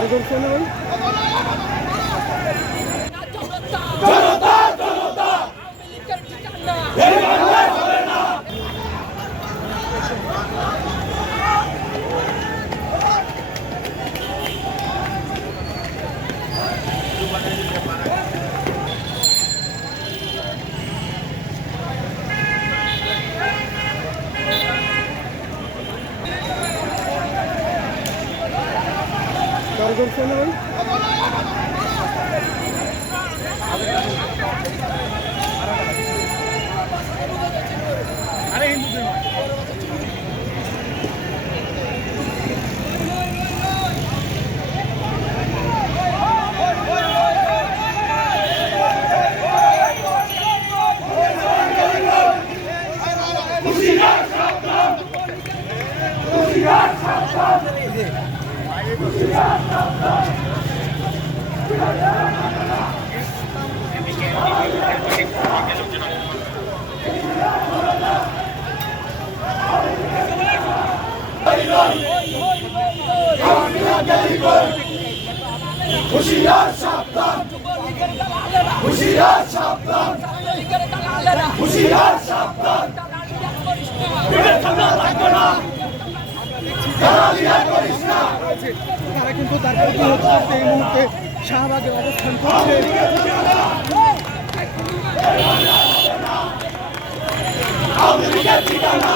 জয় আরে হিন্দু Yeah. হুশিয়ার সাবধান হুশিয়ার সাবধান হুশিয়ার সাবধান থাকবে আছে তারা কিন্তু তার প্রতি করতে এই মুহূর্তে শাহবাগে অবস্থান করছে। ঠিকানা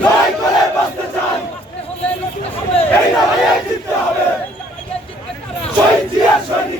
Noi con le vostre zanne! এই লড়াইয়ে জিততে হবে। শহীদ জিয়া সৈনিক